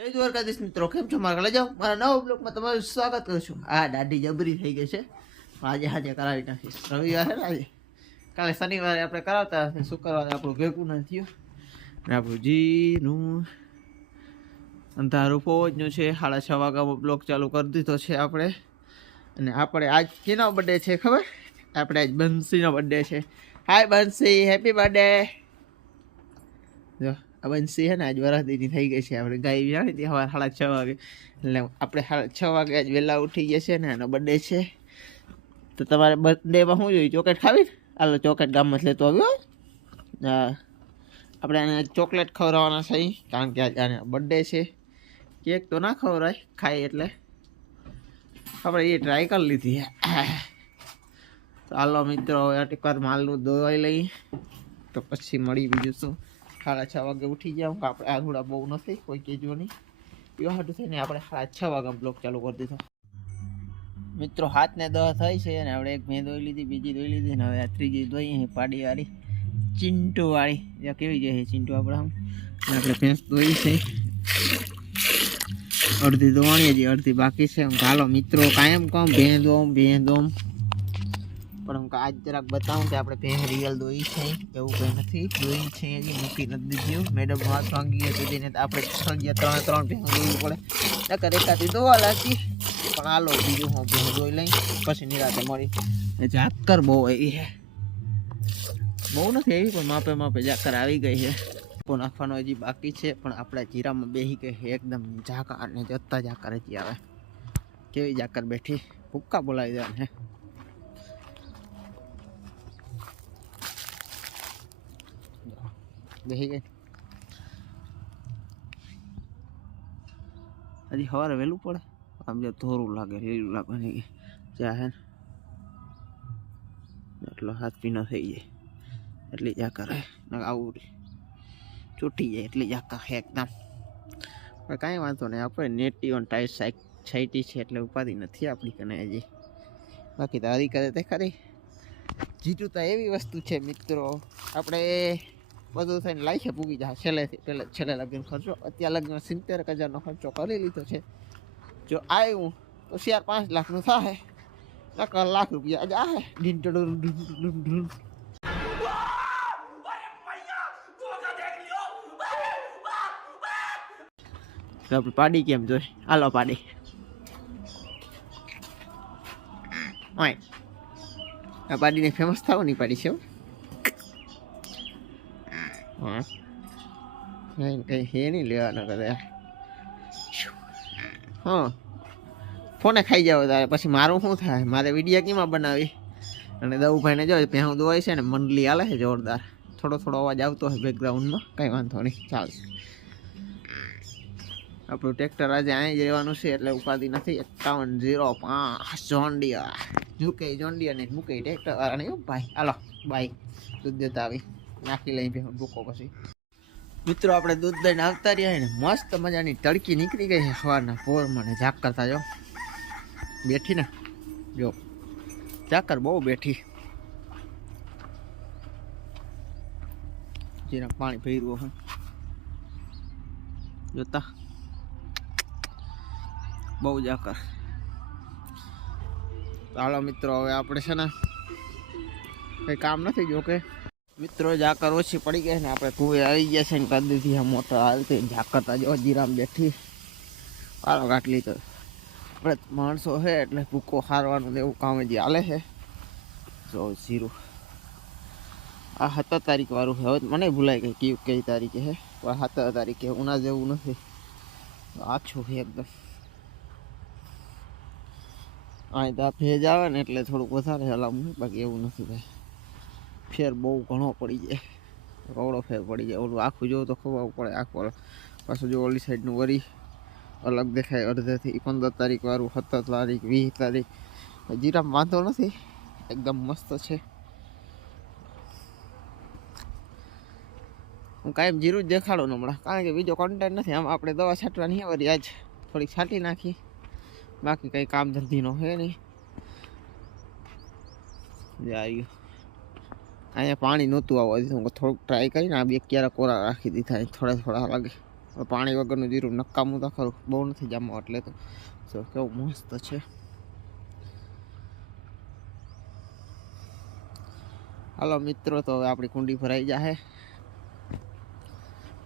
જય દ્વારકાધીશ મિત્રો, કેમ છો? મારા લઈ જાઓ. મારા નવા બ્લોગમાં તમારું સ્વાગત કરું છું. આ દાઢી જબરી થઈ ગઈ છે. આજે આજે કરાવી નાખીશ. રવિવાર આજે. કાલે શનિવારે આપણે કરાવતા હશે. શુક્રવારે આપણું ભેગું નથી થયું. અને આપણું જીનું અંધારું પહોંચનું છે. સાડા છ વાગ્યામાં બ્લોક ચાલુ કરી દીધો છે આપણે. અને આપણે આજ કેનો બર્થડે છે ખબર? આપણે આજ બંસીનો બર્થડે છે. હાય બંસી. હેપી બર્થડે જો. બંસી છે ને આજ વરાદીની થઈ ગઈ છે. આપણે ગાય જાણી હતી સવારે સાડા છ વાગે. એટલે આપણે સાડા છ વાગે આજ વહેલા ઉઠી ગયા છે ને એનો બર્થડે છે. તો તમારે બર્થડેમાં શું જોઈએ? ચોકલેટ ખાવી હાલો, ચોકલેટ ગામમાં લેતો આવ્યો. હા. આપણે આને ચોકલેટ ખવડાવવાના છે કારણ કે આજ આને બર્થડે છે. કેક તો ના ખવડાય, ખાય એટલે. આપણે એ ટ્રાય કરી લીધી. તો હાલો મિત્રો, હવે એક વાર માલનું દોવાઈ લઈ. તો પછી મળી બીજું શું? સાડા છ વાગે ઉઠી જાઉં કે આપણે આ થોડા બહુ નથી, કોઈ કહેજો નહીં. એવા હાટું થઈને આપણે સાડા છ વાગે બ્લોક ચાલુ કરી દીધો. મિત્રો, હાથને દહ થઈ છે અને આપણે એક મેં ધોઈ લીધી, બીજી ધોઈ લીધી ને હવે આ ત્રીજી ધોઈ અહીં પાડીવાળી. વાળી ચિંટુ કેવી જાય છે ચિંટુ આપણે આમ? આપણે ભેંસ ધોઈ છે. અડધી ધોવાણી હજી અડધી બાકી છે. હું હાલો મિત્રો, કાયમ કહું ભેં દોમ ભેં દોમ પણ હું આજ જરાક બતાવું કે આપણે ભેં રિયલ દોઈ છે. એવું કંઈ નથી. દોઈ છે હજી, મૂકી નથી દીધું. મેડમ વાત માંગી હતી તેને આપણે ત્રણ ગયા, ત્રણ ભેં દોવી પડે. નકર એકાદી દોવા લાગી. પણ હાલો, બીજું હું ભેં દોઈ લઈ પછી નિરાતે મળી. ઝાકર બહુ આવી છે બહુ નથી એવી, પણ માપે માપે ઝાકર આવી ગઈ છે તો નાખવાનો હજી બાકી છે, પણ આપણા જીરામાં બેસી ગઈ એકદમ ઝાકર અને જતા ઝાકર હજી આવે. કેવી ઝાકર બેઠી? ભૂક્કા બોલાવી દેવાને બેસી ગઈ. હજી સવારે વહેલું પડે. આમ જે ધોરું લાગે લીલું લાગે નહીં હે એટલો હાથ પીનો થઈ જાય. એટલી ઝાકર હે આવું ચૂંટી જાય, એટલી હે એકદમ પણ કાંઈ વાંધો નહીં, આપણે નેટી ઓન ટાઈટ સાઈક છાઈટી છે, એટલે ઉપાધિ નથી આપણી કને હજી. બાકી તારી કરે તે ખરી જીતું તો એવી વસ્તુ છે, મિત્રો. આપણે બધું થઈને લાઈખે પૂગી જાય. છેલ્લેથી પહેલે છેલ્લે લગ્ન ખર્ચો. અત્યારે લગ્ન સિત્તેર હજારનો ખર્ચો કરી લીધો છે. જો આવ્યું તો ચાર પાંચ લાખનું થાય નકર લાખ રૂપિયા જ આવે ઢીન ટડું ઢૂં ઢૂં ઢૂં તો આપણે પાડી કેમ જોઈ? હાલો પાડી. પાડીને ફેમસ થવાની પાડી છે હો. નહીં કંઈ હે નહીં લેવાના કરે હા ફોને ખાઈ જાવ તારે પછી મારું શું થાય મારે વીડિયો કેમાં બનાવી અને દવુભાઈને જો ભેહું દોવાય છે ને મંડલી હાલે છે જોરદાર થોડો થોડો અવાજ આવતો હોય બેકગ્રાઉન્ડમાં કંઈ વાંધો નહીં ચાલશે આપણું ટ્રેક્ટર આજે અહીં જ રહેવાનું છે એટલે ઉપાધિ નથી એકાવન ઝીરો પાંચ જોન્ડિયા મૂકે જોન્ડિયા ને મૂકે ટ્રેક્ટર એવું ભાઈ હાલો બાય દૂધ દેતા આવી નાખી લઈ ભેહું ભૂકો પછી. મિત્રો, આપણે દૂધ દઈને આવતા રહ્યા ને, મસ્ત મજાની તડકી નીકળી ગઈ છે સવારના પોરમાં ને ઝાક કરતા જો બેઠી ને, જો. ઝાકર બહુ બેઠી. જેના પાણી ભર્યું હોય જોતા. બહુ ઝાકર ચાલો મિત્રો, હવે આપણે છે ને, કંઈ કામ નથી જો કે મિત્રો, ઝાકર ઓછી પડી ગઈ ને આપણે કુએ આવી ગયા છે ને કરી દીધી આ મોટર હાલતી ઝાકરતા જો જીરામ બેઠી પારો કાટલી તો આપણે માણસો છે એટલે ભૂકો હારવાનું ને એવું કામ હજી હાલે છે. જો જીરું આ સત્તર તારીખ વાળું છે. હવે મને ભૂલાઈ ગઈ કઈ કઈ તારીખે છે. પણ સત્તર તારીખે ઉના જેવું નથી. આછું છે એકદમ. અહીં તો આ ભેજ આવે ને એટલે થોડુંક વધારે હલાવું બાકી એવું નથી ભાઈ. ફેર બહુ ઘણો પડી જાય. કવડો ફેર પડી જાય. ઓલું આખું જોવું તો ખબર પડે આખું પાછું જો ઓલી સાઈડનું વરી અલગ દેખાય અડધેથી પંદર તારીખ વાળું, સત્તર તારીખ, વીસ તારીખ. જીરામ વાંધો નથી. એકદમ મસ્ત છે. હું કાયમ જીરું જ દેખાડું હમણાં. કારણ કે બીજો કોન્ટેન્ટ નથી. આમ આપણે દવા છાંટવાની વળી આજ. થોડીક છાંટી નાખી. બાકી કંઈ કામ ધંધીનો હે નહીં. જે આવ્યું અહીંયા પાણી નહોતું આવવા દીધું. હું થોડુંક ટ્રાય કરીને આ બે ક્યારે કોરા રાખી દીધા. થોડા થોડા લાગે. પાણી વગરનું જીરું નકામું તો ખરું. બહુ નથી જામવા એટલે તો. જો કેવું મસ્ત છે. હાલો મિત્રો, તો હવે આપણી કુંડી ભરાઈ જાહે.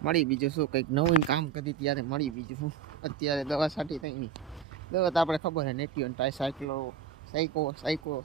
મળી બીજું શું? કંઈક નવીન કામ કરી ત્યારે મળી બીજું શું? અત્યારે દવા છાંટી થઈ નહીં દવા તો આપણે ખબર છે નેટિયોન ટાઈ સાયકલો સાયકો સાયકો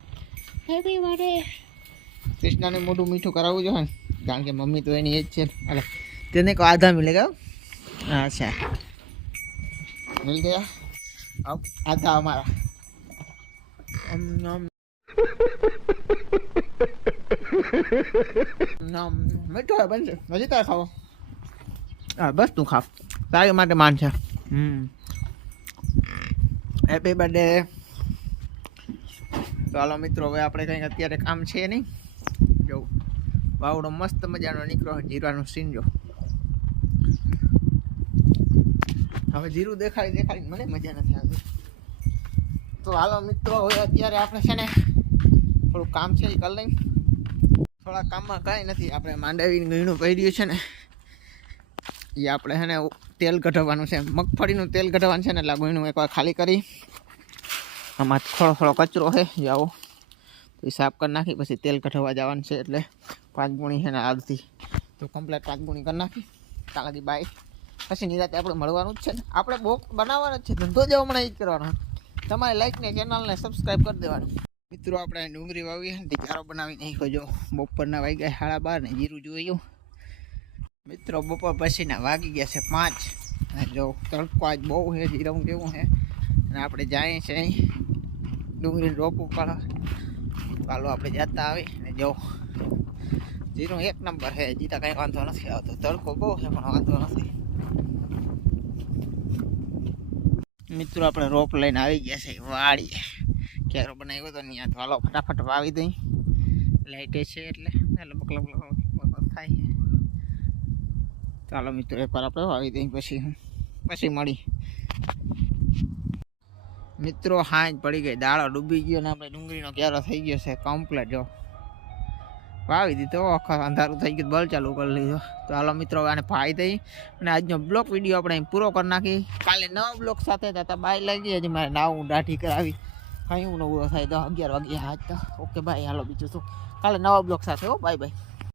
હેપી બર્થડે કૃષ્ણાને મોટું મીઠું કરાવવું જોઈએ. કારણ કે મમ્મી તો એની એ જ છે અલે તેને કહો આધા મિલેગા અચ્છા મિલ ગયા? આધા અમારા. મીઠો બનશે. હજી તારે ખાવો. હા, બસ તું ખાવ તારી માટે માન છે. હમ. હેપી બર્થડે તો હાલો મિત્રો, હવે આપણે કંઈક અત્યારે કામ છે નહીં. જો, વાવડો મસ્ત મજાનો નીકળો જીરાનું સીન જો હવે જીરું દેખાડી દેખાડી મને મજા નથી આવતી. તો હાલો મિત્રો, હવે અત્યારે આપણે છે ને થોડું કામ છે એ કરી લઈ થોડા કામમાં કાંઈ નથી, આપણે માંડવીનું ગીણું પડ્યું છે ને. એ આપણે છે ને તેલ કઢાવવાનું છે, મગફળીનું તેલ કઢાવવાનું છે ને, એટલે ગયણું એકવાર ખાલી કરી. આમાં થોડો થોડો કચરો છે જાઓ. તો એ સાફ કરી નાખી, પછી તેલ કઢાવવા જવાનું છે એટલે પાંચ ગુણી છે ને આદથી તો કમ્પ્લેટ પાંચ ગુણી કરી નાખી. ત્યાં લગી બાય. પછી નિરાતે આપણે મળવાનું જ છે ને. આપણે બોક બનાવવાનો જ છે. ધંધો જ હમણાં એ જ કરવાનો. તમારે લાઈક ને ચેનલને સબસ્ક્રાઈબ કરી દેવાનું. મિત્રો, આપણે ડુંગળી વાવી ને ચારો બનાવી નાખ્યો જો બપોરના વાગી ગયા સાડા બાર ને જીરું જોયું. મિત્રો, બપોર પછીના વાગી ગયા છે પાંચ. અને જો તડકો આજ બહુ છે જીરું કેવું છે. અને આપણે જાય છે અહીં ડુંગળી ડ્રોપ ઉપાડો. ચાલો આપણે જતા આવી ને જો. જીરું એક નંબર છે જીતા કંઈ વાંધો નથી આવતો. તડકો બહુ છે, પણ વાંધો નથી. મિત્રો, આપણે રોપ લઈને આવી ગયા છે વાળીએ ક્યારો બનાવ્યો હતો ત્યાં તો હાલો ફટાફટ વાવી દઈ. લાઈટે છે એટલે એટલે બકલા થાય. ચાલો મિત્રો, એકવાર આપણે વાવી દઈ પછી પછી મળી. મિત્રો હાંજ પડી ગઈ દાળો ડૂબી ગયો ને આપણે ડુંગળીનો ક્યારો થઈ ગયો છે કમ્પ્લેટ જો. વાવી દીધો, આખો અંધારું થઈ ગયું, બલ ચાલુ કરી લીધો. તો હાલો મિત્રો આને ભાઈ થઈ અને આજનો બ્લોક વીડિયો આપણે અહીં પૂરો કરી નાખી. કાલે નવા બ્લોક સાથે હતા બાય લાગી, હજી મારે નાવું દાઢી કરાવી. કઈ નવું થાય તો અગિયાર વાગ્યા આજ તો. ઓકે ભાઈ હાલો, બીજું શું? કાલે નવા બ્લોક સાથે હો, બાય બાય.